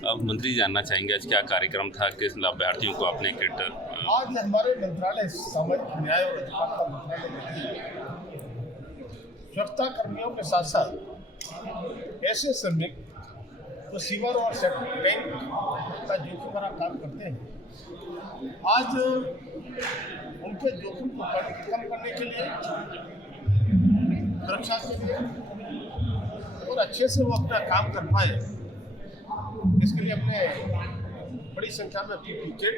अब मंत्री जानना चाहेंगे आज क्या कार्यक्रम था, किस लाभार्थियों को आपने किट आज हमारे मंत्रालय सामाजिक न्याय और अधिकारिता मंत्रालय में स्वच्छता कर्मियों के साथ साथ ऐसे श्रमिक जो सीवर और सेप्टिक टैंक का जोखिम भरा काम करते हैं, आज उनके जोखिम को कम करने के लिए, सुरक्षा के लिए और अच्छे से वो अपना काम कर पाए, इसके लिए हमने बड़ी संख्या में किट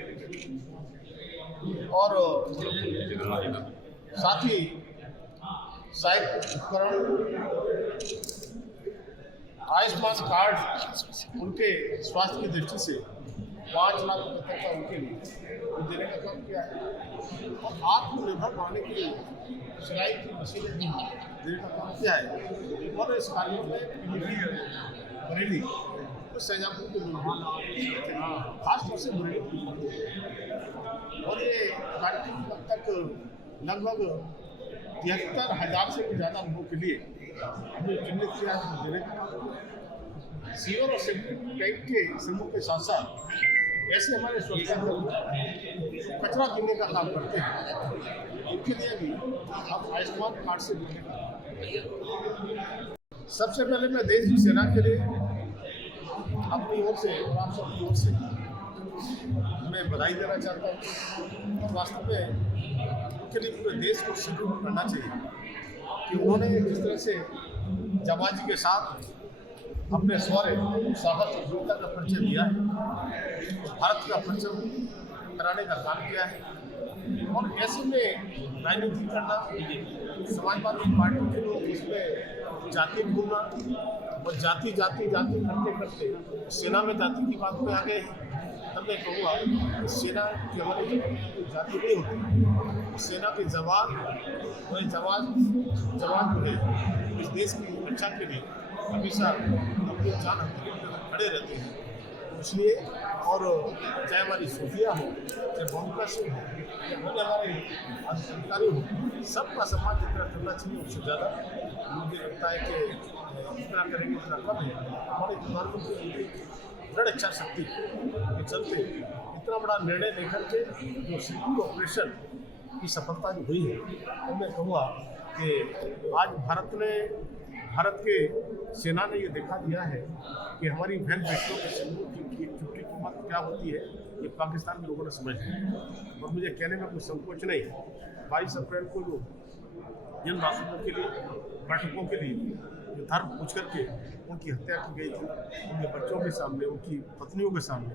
और साथ ही सहायक उपकरण, आयुष्मान कार्ड उनके स्वास्थ्य की दृष्टि से 5 लाख रुपये तक का उनके लिए देने का काम किया है और आत्मनिर्भर बनाने के लिए सिलाई की मशीनें देने का काम किया है। और इस कार्य में बरेली कुछ सैजापुर के लोग खासतौर से बरेली और ये कार्यक्रम अब तक लगभग 73,000 से भी ज़्यादा लोगों के लिए हमने चिन्हित किया है देने का। सीवर और सेप्टिक टैंक के समूह के साथ साथ ऐसे हमारे स्वच्छता कचरा गिनने का काम करते हैं, इनके लिए भी हम आयुष्मान कार्ड से जुड़ने का। सबसे पहले मैं देश की सेना के लिए अपनी ओर से और आप सबकी ओर से मैं बधाई देना चाहता हूँ। और वास्तव में उनके लिए पूरे देश को सैल्यूट करना चाहिए कि उन्होंने जिस तरह से जाबाजी के साथ अपने शौर्य, साहस और वीरता का परिचय दिया है, भारत का परिचय कराने का काम किया है। और ऐसे में राजनीति करना, समाजवादी पार्टी के लोग इसमें जाति भूलना और जाति करते करते सेना में जाति की बात में आ गए हैं। तब मैं कहूँगा सेना की हमारी जाति नहीं होती, सेना के जवान और जवान जो है इस देश की रक्षा के लिए हमेशा अपनी जान खड़े रहते हैं। इसलिए और चाहे हमारी सूफिया हो, चाहे मोनिका सिंह हो, हमारे अधिकारी हो, सबका सम्मान जितना करना चाहिए उससे ज़्यादा मुझे लगता है कि जितना करेंगे उतना कम है। हमारे प्रधानमंत्री की दृढ़ इच्छा शक्ति के चलते इतना बड़ा निर्णय लेकर के जो सिक्योर ऑपरेशन की सफलता जो हुई है, तो मैं कहूँगा कि आज भारत के सेना ने ये दिखा दिया है कि हमारी बहन बेटियों के सिंदूर की चुटकी कीमत क्या होती है, ये पाकिस्तान के लोगों ने समझ लिया। और मुझे कहने में कोई संकोच नहीं है, 22 अप्रैल को जो जिन राष्ट्रों के लिए, बैठकों के लिए जो धर्म पूछ करके उनकी हत्या की गई थी, उनके बच्चों के सामने, उनकी पत्नियों के सामने,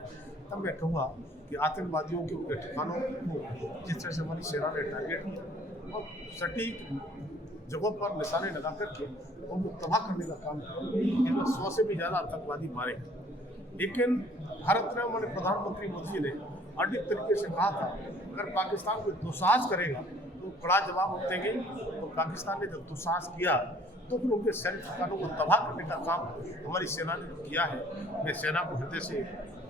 तब मैं कहूँगा कि आतंकवादियों के उनके ठिकानों को जिस तरह से हमारी सेना ने टारगेट किया और सटीक जगहों पर निशाने लगा करके उनको तबाह करने का काम किया, इनमें 100 से भी ज़्यादा आतंकवादी मारे। लेकिन भारत में हमारे प्रधानमंत्री मोदी ने अडिग तरीके से कहा था अगर पाकिस्तान कोई दुस्साहस करेगा तो कड़ा जवाब देंगे। तो पाकिस्तान ने जब दुस्साहस किया तो फिर उनके सैन्य ठिकानों को तबाह करने का काम हमारी सेना ने किया है। मैं सेना को हृदय से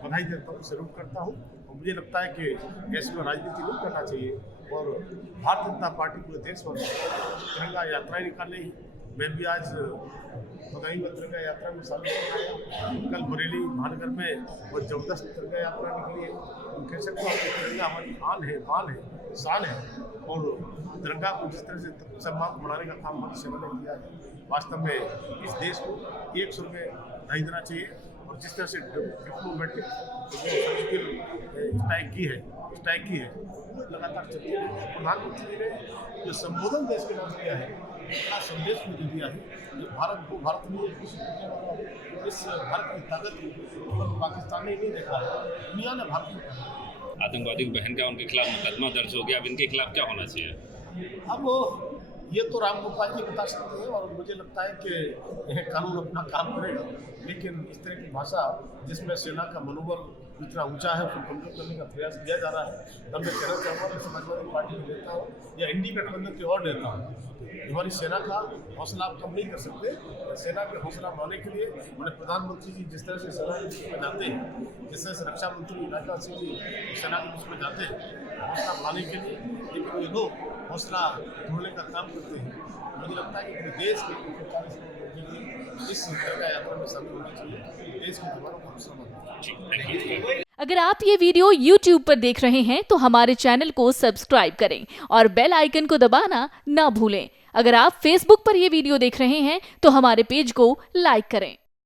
बधाई देता हूँ, सैल्यूट करता हूँ। और मुझे लगता है कि ऐसे में राजनीति नहीं करना चाहिए और भारतीय जनता पार्टी पूरे देश में तिरंगा यात्राएं निकाल रही। मैं भी आज बधाई में तिरंगा यात्रा में शामिल हो गया। कल बरेली महानगर में बहुत जबरदस्त तिरंगा यात्रा निकली है। कह सकते हैं कि तिरंगा हमारी आन है, बान है, शान है और तिरंगा को जिस तरह से सम्मान बढ़ाने का काम हमारी सेना ने किया है, वास्तव में इस देश को एक सुर में बधाई देना चाहिए। और जिस तरह से डिप्लोमेटिक स्ट्राइक की है लगातार चलती है। प्रधानमंत्री जी ने जो संबोधन देश के नाम किया है, बड़ा संदेश मुझे दिया है कि भारत में इस भारत की ताकत केवल पाकिस्तान ने नहीं देखा है, दुनिया ने भारत में देखा। आतंकवादी की बहन का उनके खिलाफ मुकदमा दर्ज हो गया, अब इनके खिलाफ क्या होना चाहिए? अब ये तो राम गोपाल जी बता सकते हैं और मुझे लगता है कि कानून अपना काम करेगा, लेकिन इस तरह की भाषा जिसमें सेना का मनोबल इतना ऊंचा है उसको कमजोर करने का प्रयास किया जा रहा है। तब मैं कहना चाहूँगा कि समाजवादी पार्टी में नेता हो या इंडी गठबंधन के और नेता हो, हमारी सेना का हौसला आप कम नहीं कर सकते। सेना के हौसला बढ़ाने के लिए हमारे प्रधानमंत्री जी जिस तरह से सेना के बीच में जाते हैं, जिस तरह से रक्षा मंत्री राजनाथ सिंह जी सेना के बीच में जाते हैं हौसला बढ़ाने के लिए, लेकिन ये लोग हौसला ढूंढने का काम करते हैं। मुझे लगता है कि पूरे देश के 40 करोड़ लोगों के लिए इस तरह यात्रा में शामिल होना चाहिए। देश के जवानों को हम समझते जी, थैंक यू। अगर आप ये वीडियो YouTube पर देख रहे हैं तो हमारे चैनल को सब्सक्राइब करें और बेल आइकन को दबाना ना भूलें। अगर आप Facebook पर ये वीडियो देख रहे हैं तो हमारे पेज को लाइक करें।